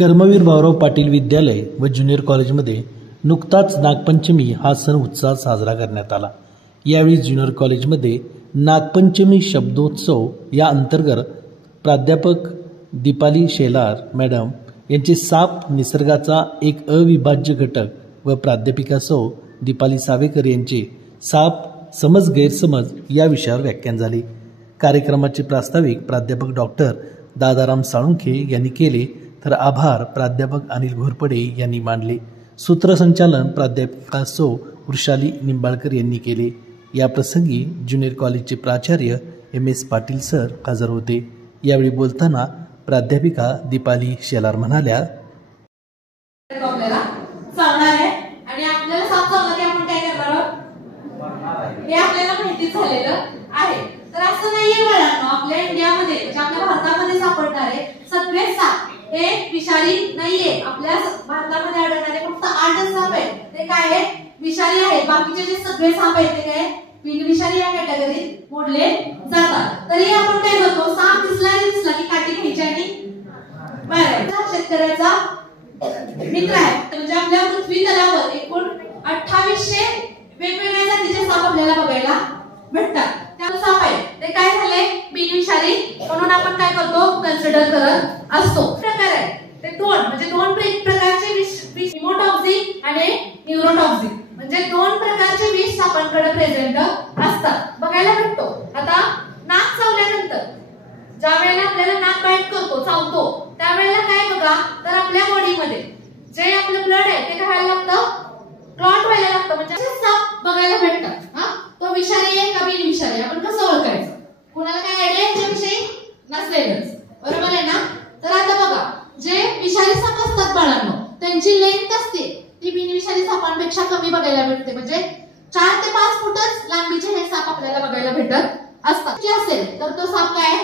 कर्मवीर भाऊराव पाटील विद्यालय व ज्युनियर कॉलेजमध्ये नुकताच नागपंचमी हा सण उत्साहात साजरा करण्यात आला। यावेळी ज्युनियर कॉलेजमध्ये नागपंचमी शब्दोत्सव या अंतर्गत प्राध्यापक दीपाली शेलार मॅडम यांचे साप निसर्गाचा एक अविभाज्य घटक व प्राध्यापिका सौ दीपाली सावेकर यांचे साप समज गैरसमज या विषयावर व्याख्यान झाले। कार्यक्रमाचे प्रास्ताविक प्राध्यापक डॉक्टर दादाराम साळुंखे यांनी केले, तर आभार प्राध्यापक अनिल घोरपडे यांनी मानले। सूत्रसंचालन प्राध्यापिका सौ वृषाली निंबाळकर यांनी केले। या प्रसंगी ज्युनियर कॉलेजचे प्राचार्य एम.एस. पाटील सर हजर होते। यावेळी बोलताना प्राध्यापिका दीपाली शेलार म्हणाल्या, आणि आपल्याला साप चावला की आपण काय करणार आहोत हे आपल्याला माहिती झालेलं आहे। तर असं नाहीये मुलांना, आपल्या इंडियामध्ये आपल्या भारतामध्ये सापडणारे सगळे साप हे विषारी नाहीये। आपल्या भारतामध्ये आढळणारे फक्त 8 साप आहेत, ते काय आहेत? विषारी आहेत। बाकीचे जे सगळे साप आहेत ते काय बिनविषारी या कॅटेगरीत मोडले जातात। तरी आपण काय करतो, साप दिसला की काठी घ्यायची आणि बाहेर। शेतकऱ्याचा मित्र आहे, म्हणजे आपल्या पृथ्वी तलावर एकूण 2800 वेगवेगळ्या जातीचे साप आपल्याला बघायला भेटतात। त्या साप आहे ते काय झाले बिनविषारी, म्हणून आपण काय करतो कन्सिडर करत असतो। प्रकार आहे ते दोन प्रकारचे विष, हिमोटॉक्सिक आणि न्यूरोटॉक्सिक, म्हणजे 2 प्रकारचे विष सापांकडे प्रेझेंट असतात, बघायला भेटतो। आता नाक चावल्यानंतर ज्या वेळेला आपल्याला नाक बाईट करतो, चावतो, त्यावेळेला काय बघा, तर आपल्या बॉडीमध्ये जे आपलं ब्लड आहे ते काय व्हायला लागतं, क्लॉट व्हायला लागतं, म्हणजे साप बघायला भेटतात। तो विषारी आहे का बिनविषारी आपण कसं ओळखायचं? कुणाला काय आयडिया याच्याविषयी नसलेलंच, बरोबर आहे ना? तर आता बघा, जे विषारी साप असतात बाळांनो, त्यांची लेंथ असते ती बिनविषारी सापांपेक्षा कमी बघायला भेटते, म्हणजे 4 ते 5 फूटच लांबीचे हे साप आपल्याला बघायला भेटत असतात। जे असेल तर तो साप काय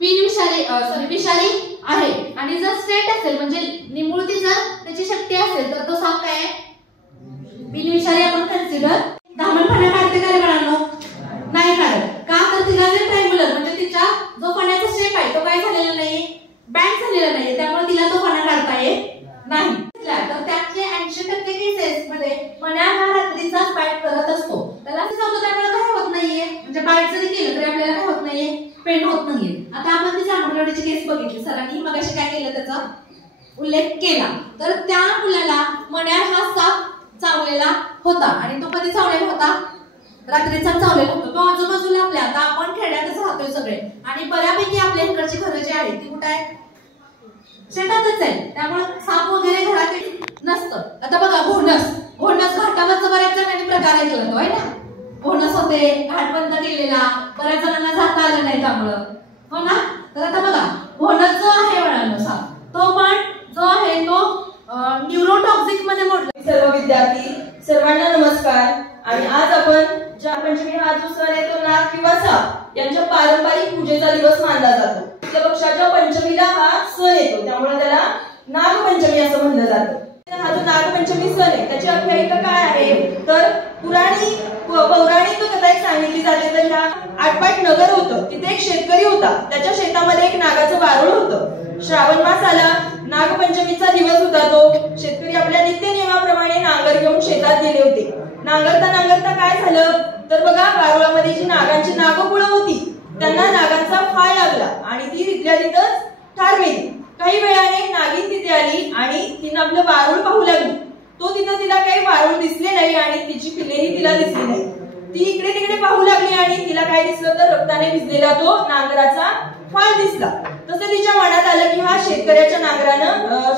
विषारी आहे। आणि जर स्ट्रेट असेल म्हणजे निमुळती जर त्याची शक्ती असेल तर तो साप काय बिनविषारी आपण कन्सिडर। धामण फण्या काढते का रे बाळांनो? नाही काढत का? तर तिला जे ट्रायंगुलर म्हणजे तिचा जो फण्याचा शेप आहे तो काय झालेला नाही, बँड झालेला नाही, त्यामुळे तिला तो फणा काढता येत नाही। तर त्यातले 80% केसेस मध्ये फण्या हा रात्रीचाच बाईट करत असतो, त्याला त्यामुळे काय होत नाहीये, म्हणजे बाईट जरी केलं तरी आपल्याला काय होत नाहीये, पेन होत नाहीये। आता आपण ती जांभळवाडीची केस बघितली, सरांनी मगाशी काय केलं त्याचा उल्लेख केला, तर त्या मुलाला मण्या हा साप चावलेला होता आणि तो कधी चावलेला होता? रात्रीचा चावलेला होता। तो आजूबाजूला आपल्या, आता आपण खेड्यातच राहतोय सगळे, आणि बऱ्यापैकी आपल्या इकडची घरं जी आहेत ती कुठे आहेत? शेतातच आहे, त्यामुळे साप वगैरे घरात नसतं। आता बघा घोणस घाटावरचा बऱ्याच जणांनी प्रकार ऐकला तो आहे ना, घोणस होते, घाट बंद केलेला, बऱ्याच जणांना जाता आलं नाही त्यामुळं, हो ना? तर आता बघा घोणस जो आहे बाळांनो साप, तो पण जो आहे तो न्यूरोटॉक्सिक मध्ये मोडला। सर्व विद्यार्थी सर्वांना नमस्कार। आणि आज आपण ज्या पंचमी हा जो सण आहे तो नाग किंवा साप यांच्या पारंपरिक पूजेचा दिवस मानला जातो। त्या पक्षाच्या पंचमीला हा सण येतो, त्यामुळे त्याला नागपंचमी असं म्हणलं जातं। हा जो नागपंचमी सण आहे त्याची आख्यायिका काय आहे, तर पौराणिक कथा एक सांगितली जाते। तर ह्या आटपाट नगर होतं, तिथे एक शेतकरी होता, त्याच्या शेतामध्ये एक नागाचं वारुळ होतं। श्रावण मास आला, नागपंचमीचा दिवस होता, तो शेतकरी आपल्या नित्य नियमाप्रमाणे नांगर घेऊन शेतात गेले होते। नांगरता काय झालं, तर बघा वारुळामध्ये जी नागांची नागकुळं होती त्यांना नागांचा फाळ लागला आणि ती तिथल्या तिथंच ठार गेली। काही वेळाने नागिन तिथे आली आणि तिनं आपलं वारुळ पाहू लागली। तिला काही वारुळ दिसले नाही आणि तिची पिल्लेही तिला दिसली नाही। ती इकडे तिकडे पाहू लागली आणि तिला काय दिसलं, तर रक्ताने भिजलेला तो नांगराचा फाळ दिसला। तसं तिच्या मनात आलं की हा शेतकऱ्याच्या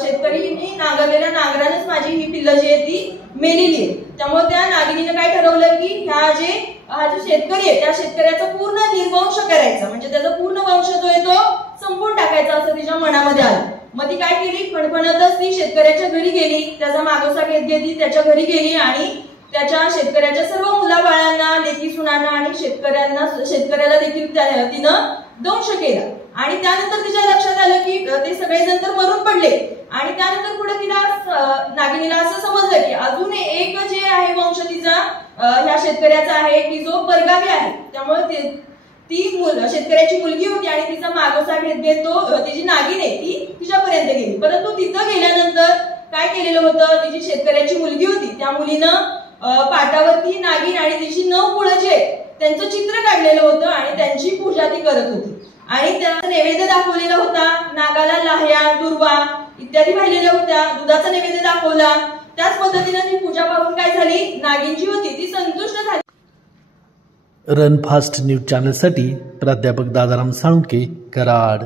शेतकरीने नांगरलेल्या नांगरानंच माझी ही पिल्लं जी आहे ती मेलेली आहे। त्यामुळे त्या नागिनीनं काय ठरवलं की हा जो शेतकरी आहे त्या शेतकऱ्याचा पूर्ण निर्वंश करायचा, म्हणजे त्याचा पूर्ण वंश जो आहे तो संपवून टाकायचा असं तिच्या मनामध्ये आलं। मग ती काय केली, फणफणतच ती शेतकऱ्याच्या घरी गेली, त्याचा मागोसा घेत त्याच्या घरी गेली आणि त्याच्या शेतकऱ्याच्या सर्व मुलाबाळांना, लेकी सुनांना आणि शेतकऱ्याला देखील तिनं दंश केला। आणि त्यानंतर तिच्या लक्षात आलं की ते सगळेजण तर मरून पडले आणि त्यानंतर पुढे तिला नागिनीला असं समजलं की अजून एक जे आहे वंश तिचा ह्या शेतकऱ्याचा आहे की जो परगावी आहे, त्यामुळे ती शेतकऱ्याची मुलगी होती आणि तिचा मागोसा घेत घेत तो तिची नागिन आहे ती तिच्यापर्यंत गेली. परंतु तिथं गेल्यानंतर काय केलेलं होतं, तिची शेतकऱ्याची मुलगी होती त्या मुलीनं पाटावरती नागिन आणि तिची 9 मुलं जे त्यांचं चित्र काढलेलं होतं आणि त्यांची पूजा ती करत होती. आणि त्याचा नैवेद्य दाखवलेला होता, नागाला लाह्या दुर्वा इत्यादी वाहिलेल्या होत्या, दुधाचा नैवेद्य दाखवला. त्याच पद्धतीने ती पूजा पाहून काय झाली, नागिन जी होती ती संतुष्ट झाली. रन फास्ट न्यूज चॅनलसाठी प्राध्यापक दादाराम साळुंके, कराड.